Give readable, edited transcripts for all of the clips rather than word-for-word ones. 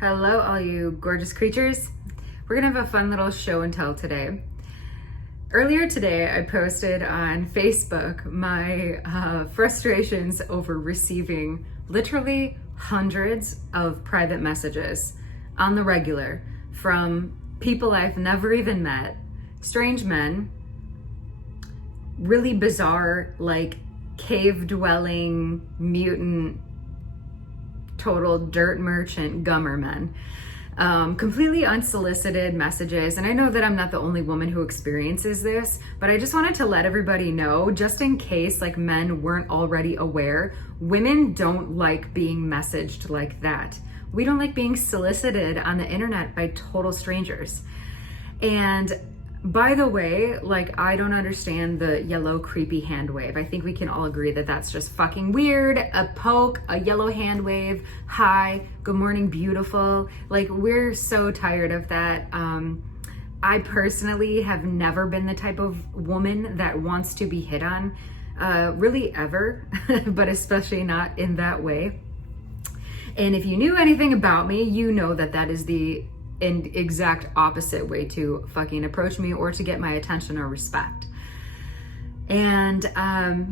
Hello, all you gorgeous creatures. We're gonna have a fun little show and tell today. Earlier today, I posted on Facebook my frustrations over receiving literally hundreds of private messages on the regular from people I've never even met, strange men, really bizarre, like cave-dwelling, mutant, total dirt merchant gummer men. Completely unsolicited messages. And I know that I'm not the only woman who experiences this, but I just wanted to let everybody know, just in case like men weren't already aware, women don't like being messaged like that. We don't like being solicited on the internet by total strangers. And by the way, like, I don't understand the yellow creepy hand wave. I think we can all agree that that's just fucking weird. A poke, a yellow hand wave, hi, good morning, beautiful. Like, we're so tired of that. I personally have never been the type of woman that wants to be hit on, really ever, but especially not in that way. And if you knew anything about me, you know that that is the exact opposite way to fucking approach me or to get my attention or respect. And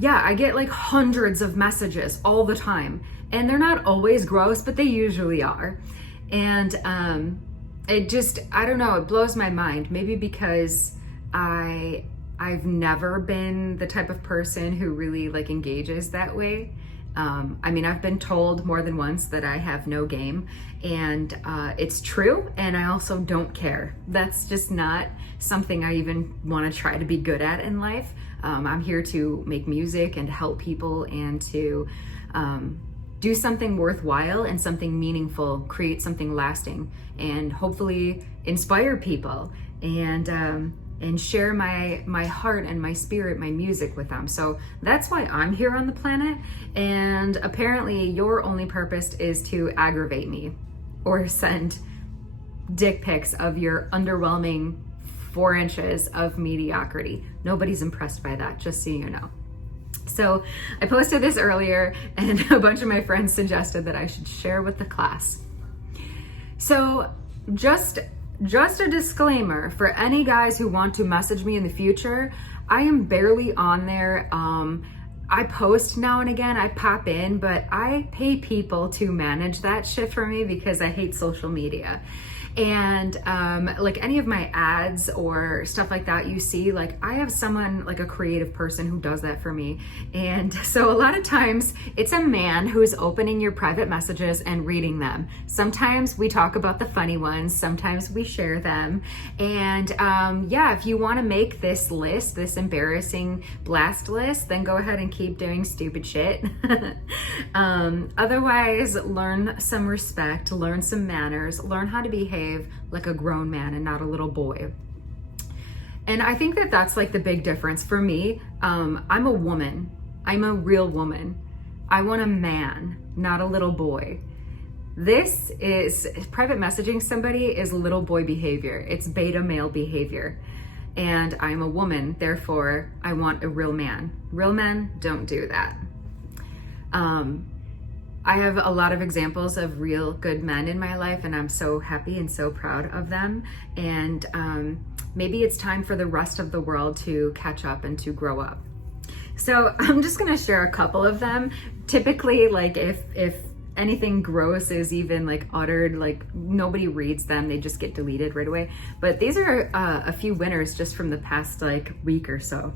yeah, I get like hundreds of messages all the time, and they're not always gross, but they usually are. And it just, I don't know, it blows my mind. Maybe because I've never been the type of person who really like engages that way. I mean, I've been told more than once that I have no game, and it's true, and I also don't care. That's just not something I even want to try to be good at in life. I'm here to make music and help people and to do something worthwhile and something meaningful, create something lasting, and hopefully inspire people and share my heart and my spirit, my music with them. So that's why I'm here on the planet. And apparently your only purpose is to aggravate me or send dick pics of your underwhelming 4 inches of mediocrity. Nobody's impressed by that, just so you know. So I posted this earlier, and a bunch of my friends suggested that I should share with the class. So just a disclaimer for any guys who want to message me in the future, I am barely on there. I post now and again, I pop in, but I pay people to manage that shit for me because I hate social media. And like any of my ads or stuff like that you see, like I have someone, like a creative person who does that for me. And so a lot of times it's a man who's opening your private messages and reading them. Sometimes we talk about the funny ones, sometimes we share them. And yeah, if you want to make this list, this embarrassing blast list, then go ahead and keep doing stupid shit. Otherwise, learn some respect, learn some manners, learn how to behave like a grown man and not a little boy. And I think that that's like the big difference for me. I'm a woman. I'm a real woman. I want a man, not a little boy. This is private messaging somebody is little boy behavior. It's beta male behavior. And I'm a woman, therefore I want a real man. Real men don't do that. I have a lot of examples of real good men in my life, and I'm so happy and so proud of them. And maybe it's time for the rest of the world to catch up and to grow up. So I'm just gonna share a couple of them. Typically, like if anything gross is even like uttered, like nobody reads them, they just get deleted right away. But these are a few winners just from the past like week or so.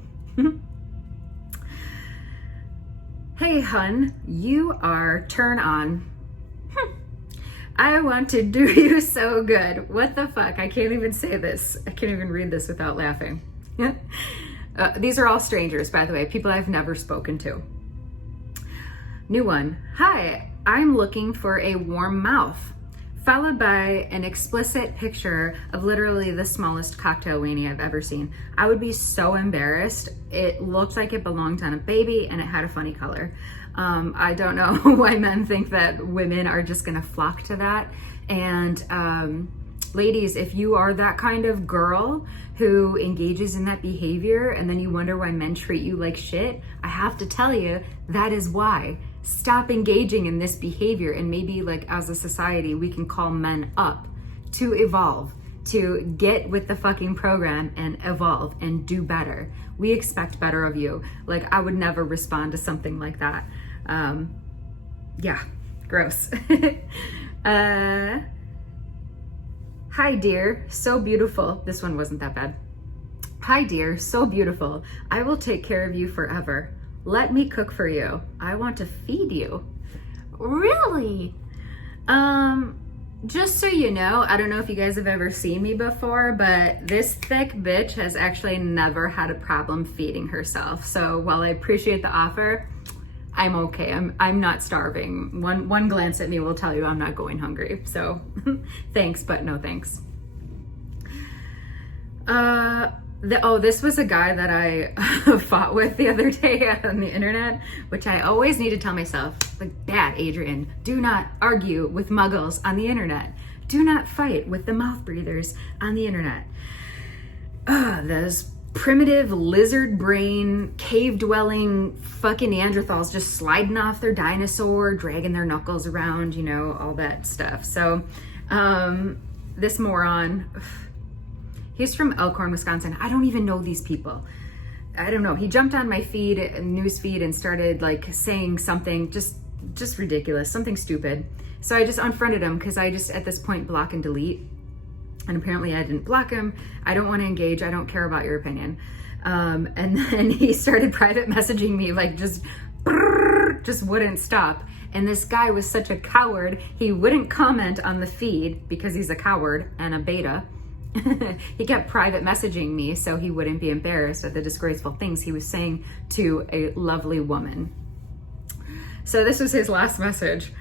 Hey hun, you are turn on. I want to do you so good. What the fuck? I can't even say this. I can't even read this without laughing. These are all strangers, by the way, people I've never spoken to. New one. Hi, I'm looking for a warm mouth. Followed by an explicit picture of literally the smallest cocktail weenie I've ever seen. I would be so embarrassed. It looked like it belonged on a baby and it had a funny color. I don't know why men think that women are just gonna flock to that. And ladies, if you are that kind of girl who engages in that behavior and then you wonder why men treat you like shit, I have to tell you, that is why. Stop engaging in this behavior, and maybe like as a society, we can call men up to evolve, to get with the fucking program and evolve and do better. We expect better of you. Like, I would never respond to something like that. Yeah, gross. Hi dear, so beautiful. This one wasn't that bad. Hi dear, so beautiful. I will take care of you forever. Let me cook for you. I want to feed you. Really? Just so you know, I don't know if you guys have ever seen me before, but this thick bitch has actually never had a problem feeding herself. So while I appreciate the offer, I'm okay. I'm not starving. One glance at me will tell you I'm not going hungry. So thanks, but no thanks. This was a guy that I fought with the other day on the internet, which I always need to tell myself, like, Dad, Adrian, do not argue with muggles on the internet. Do not fight with the mouth breathers on the internet. Those primitive lizard brain, cave dwelling fucking Neanderthals just sliding off their dinosaur, dragging their knuckles around, you know, all that stuff. So, this moron, he's from Elkhorn, Wisconsin. I don't even know these people. I don't know. He jumped on my news feed and started like saying something just ridiculous, something stupid. So I just unfriended him because I just at this point block and delete. And apparently I didn't block him. I don't want to engage. I don't care about your opinion. And then he started private messaging me like just wouldn't stop. And this guy was such a coward. He wouldn't comment on the feed because he's a coward and a beta. He kept private messaging me so he wouldn't be embarrassed at the disgraceful things he was saying to a lovely woman. So this was his last message.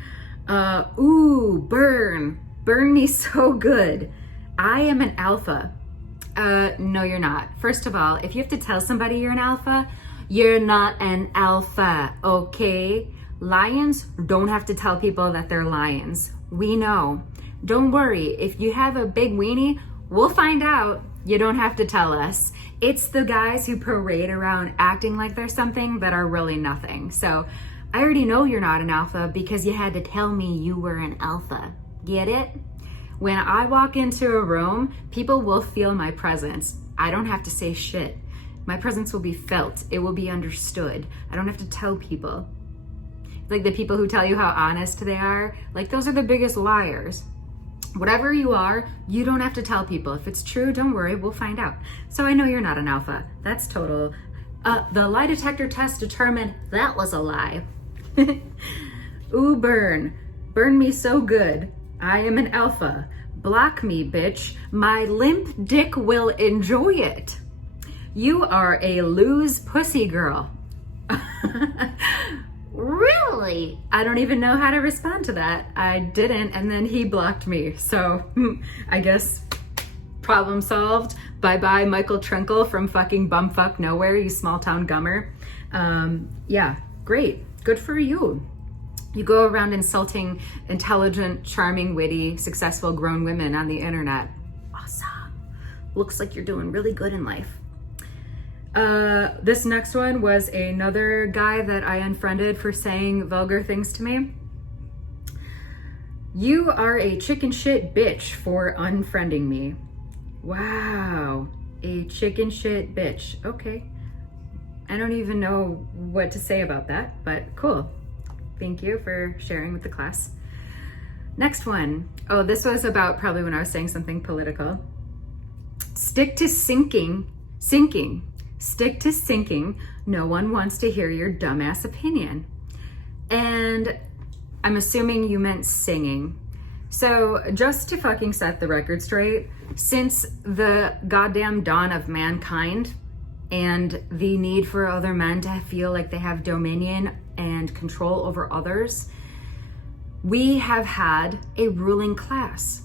Ooh, burn me so good. I am an alpha. No, you're not. First of all, if you have to tell somebody you're an alpha, you're not an alpha, okay? Lions don't have to tell people that they're lions. We know. Don't worry, if you have a big weenie, we'll find out. You don't have to tell us. It's the guys who parade around acting like they're something that are really nothing. So I already know you're not an alpha because you had to tell me you were an alpha. Get it? When I walk into a room, people will feel my presence. I don't have to say shit. My presence will be felt. It will be understood. I don't have to tell people. Like the people who tell you how honest they are, like those are the biggest liars. Whatever you are, you don't have to tell people. If it's true, don't worry, we'll find out. So I know you're not an alpha. That's total. The lie detector test determined that was a lie. Ooh, burn me so good. I am an alpha. Block me, bitch. My limp dick will enjoy it. You are a loose pussy girl. Really? I don't even know how to respond to that. I didn't, and then he blocked me. So I guess problem solved. Bye-bye, Michael Trinkle from fucking bumfuck nowhere, you small town gummer. Yeah, great. Good for you. You go around insulting intelligent, charming, witty, successful grown women on the internet. Awesome. Looks like you're doing really good in life. This next one was another guy that I unfriended for saying vulgar things to me. You are a chicken shit bitch for unfriending me. Wow. A chicken shit bitch. Okay. I don't even know what to say about that, but cool. Thank you for sharing with the class. Next one. Oh, this was about probably when I was saying something political. Stick to sinking. Stick to sinking. No one wants to hear your dumbass opinion. And I'm assuming you meant singing. So just to fucking set the record straight, since the goddamn dawn of mankind and the need for other men to feel like they have dominion and control over others, we have had a ruling class.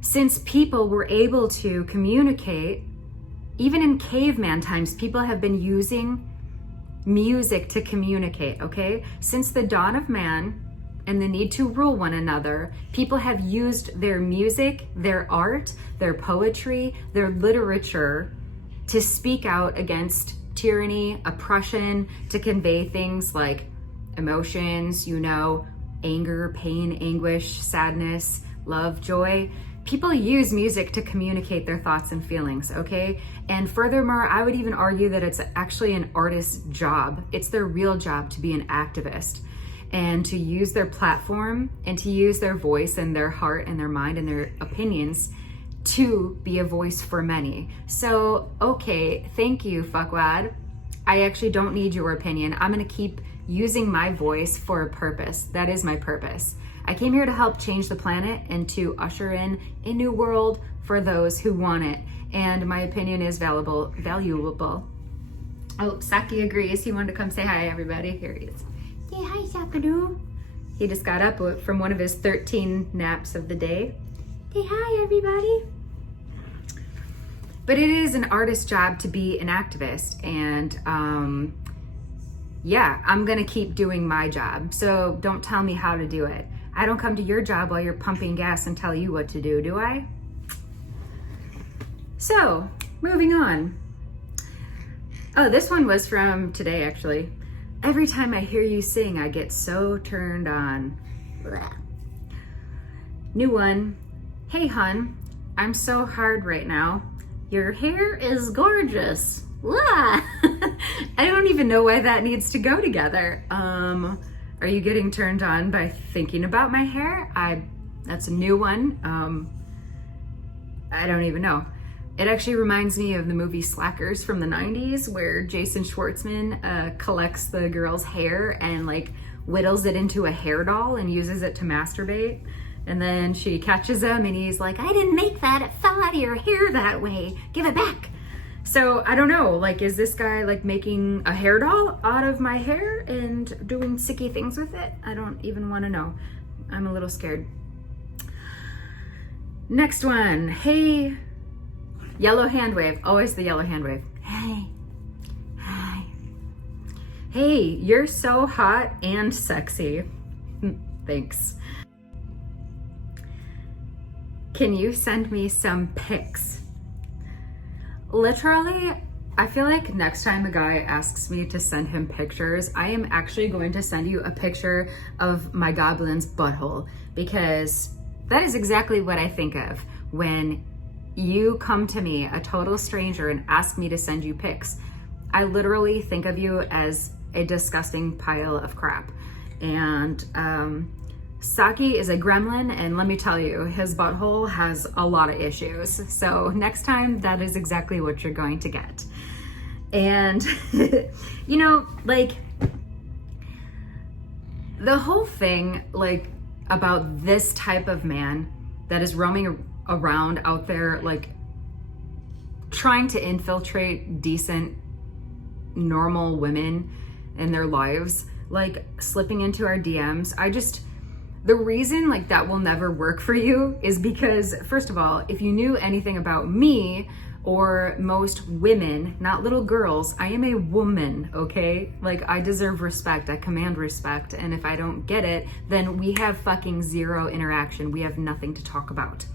Since people were able to communicate, even in caveman times, people have been using music to communicate, okay? Since the dawn of man and the need to rule one another, people have used their music, their art, their poetry, their literature to speak out against tyranny, oppression, to convey things like emotions, anger, pain, anguish, sadness, love, joy. People use music to communicate their thoughts and feelings, okay? And furthermore, I would even argue that it's actually an artist's job. It's their real job to be an activist and to use their platform and to use their voice and their heart and their mind and their opinions to be a voice for many. So, okay, thank you, fuckwad. I actually don't need your opinion. I'm gonna keep using my voice for a purpose. That is my purpose. I came here to help change the planet and to usher in a new world for those who want it. And my opinion is valuable. Oh, Saki agrees. He wanted to come say hi, everybody. Here he is. Say hi, Sakadu. He just got up from one of his 13 naps of the day. Say hi, everybody. But it is an artist's job to be an activist. And yeah, I'm gonna keep doing my job. So don't tell me how to do it. I don't come to your job while you're pumping gas and tell you what to do I? So, moving on. Oh, this one was from today, actually. Every time I hear you sing, I get so turned on. Blah. New one. Hey, hun, I'm so hard right now. Your hair is gorgeous. Blah. I don't even know why that needs to go together. Are you getting turned on by thinking about my hair? That's a new one. I don't even know. It actually reminds me of the movie Slackers from the 90s, where Jason Schwartzman collects the girl's hair and like whittles it into a hair doll and uses it to masturbate. And then she catches him and he's like, I didn't make that. It fell out of your hair that way. Give it back. So I don't know, like, is this guy like making a hair doll out of my hair and doing sicky things with it? I don't even want to know. I'm a little scared. Next one. Hey, yellow hand wave. Always the yellow hand wave. Hey. Hi. Hey, you're so hot and sexy. Thanks. Can you send me some pics? Literally, I feel like next time a guy asks me to send him pictures, I am actually going to send you a picture of my goblin's butthole, because that is exactly what I think of when you come to me, a total stranger, and ask me to send you pics. I literally think of you as a disgusting pile of crap. And Saki is a gremlin, and let me tell you, his butthole has a lot of issues. So next time, that is exactly what you're going to get. And, like, the whole thing, like, about this type of man that is roaming around out there, like, trying to infiltrate decent, normal women in their lives, like, slipping into our DMs, the reason like that will never work for you is because, first of all, if you knew anything about me or most women, not little girls, I am a woman, okay? Like, I deserve respect, I command respect, and if I don't get it, then we have fucking zero interaction. We have nothing to talk about.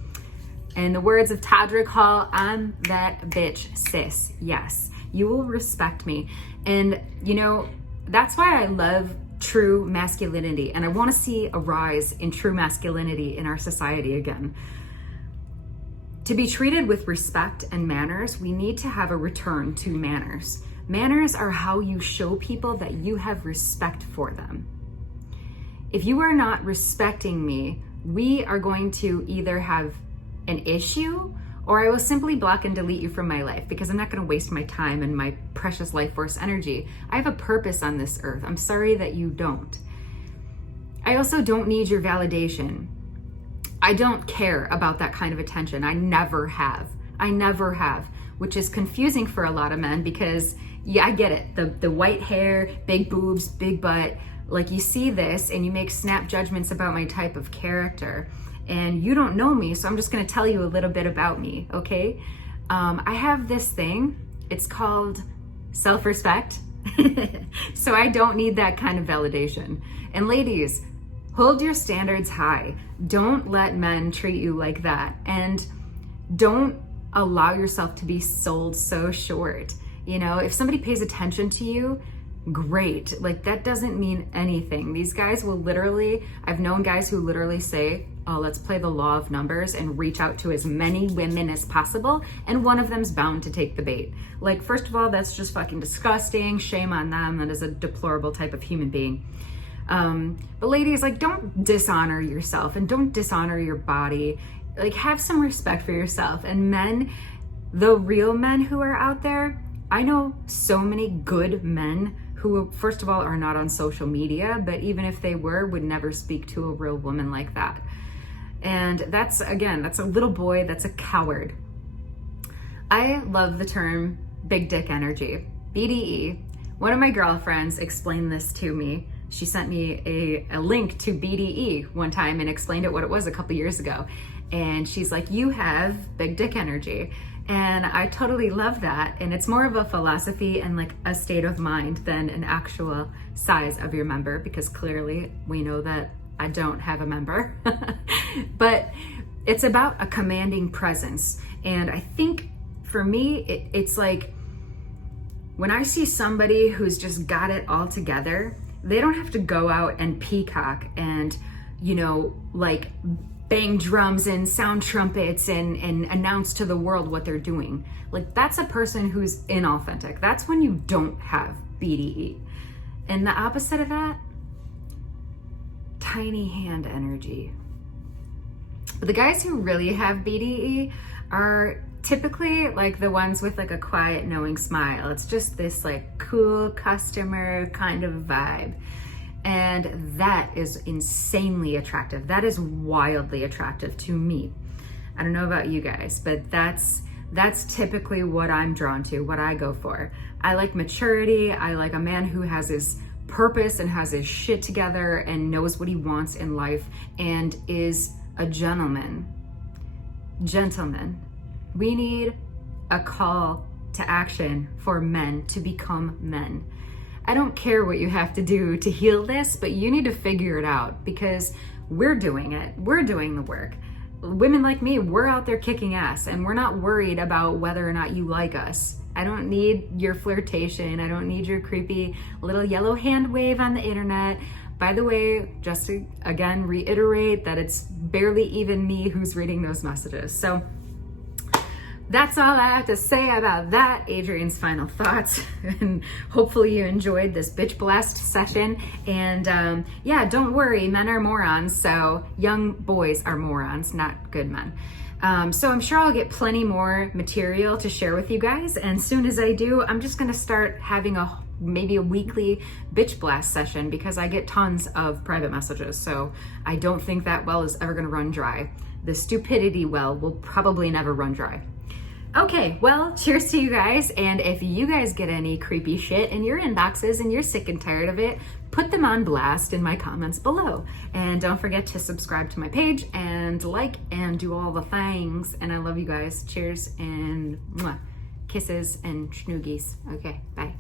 In the words of Todrick Hall, I'm that bitch, sis. Yes, you will respect me. And that's why I love true masculinity, and I want to see a rise in true masculinity in our society again. To be treated with respect and manners, we need to have a return to manners. Manners are how you show people that you have respect for them. If you are not respecting me, we are going to either have an issue, or I will simply block and delete you from my life, because I'm not going to waste my time and my precious life force energy. I have a purpose on this earth. I'm sorry that you don't. I also don't need your validation. I don't care about that kind of attention. I never have, which is confusing for a lot of men because, yeah, I get it. The white hair, big boobs, big butt, like, you see this and you make snap judgments about my type of character. And you don't know me, so I'm just gonna tell you a little bit about me, okay? I have this thing, it's called self-respect. So I don't need that kind of validation. And ladies, hold your standards high. Don't let men treat you like that. And don't allow yourself to be sold so short. If somebody pays attention to you, great. Like, that doesn't mean anything. These guys will literally, I've known guys who literally say, oh, let's play the law of numbers and reach out to as many women as possible, and one of them's bound to take the bait. Like, first of all, that's just fucking disgusting. Shame on them. That is a deplorable type of human being. But ladies, like, don't dishonor yourself and don't dishonor your body. Like, have some respect for yourself. And men, the real men who are out there, I know so many good men who, first of all, are not on social media, but even if they were, would never speak to a real woman like that. And that's, again, that's a little boy, that's a coward. I love the term big dick energy, BDE. One of my girlfriends explained this to me. She sent me a link to BDE one time and explained it what it was a couple years ago. And she's like, you have big dick energy. And I totally love that. And it's more of a philosophy and like a state of mind than an actual size of your member, because clearly we know that I don't have a member. But it's about a commanding presence. And I think for me, it's like when I see somebody who's just got it all together, they don't have to go out and peacock and, you know, like bang drums and sound trumpets and announce to the world what they're doing. Like, that's a person who's inauthentic. That's when you don't have BDE. And the opposite of that, tiny hand energy. But the guys who really have BDE are typically like the ones with like a quiet, knowing smile. It's just this like cool customer kind of vibe. And that is insanely attractive. That is wildly attractive to me. I don't know about you guys, but that's typically what I'm drawn to, what I go for. I like maturity. I like a man who has his purpose and has his shit together and knows what he wants in life and is a gentleman. Gentlemen. We need a call to action for men to become men. I don't care what you have to do to heal this, but you need to figure it out, because we're doing it. We're doing the work. Women like me, we're out there kicking ass, and we're not worried about whether or not you like us. I don't need your flirtation. I don't need your creepy little yellow hand wave on the internet. By the way, just to again reiterate that it's barely even me who's reading those messages. So that's all I have to say about that. Adrian's final thoughts. And hopefully you enjoyed this bitch blast session. And yeah, don't worry, men are morons. So young boys are morons, not good men. So I'm sure I'll get plenty more material to share with you guys. And soon as I do, I'm just gonna start having maybe a weekly bitch blast session, because I get tons of private messages. So I don't think that well is ever gonna run dry. The stupidity well will probably never run dry. Okay, well, cheers to you guys. And if you guys get any creepy shit in your inboxes and you're sick and tired of it, put them on blast in my comments below. And don't forget to subscribe to my page and like and do all the things. And I love you guys. Cheers and mwah, kisses and schnoogies. Okay, bye.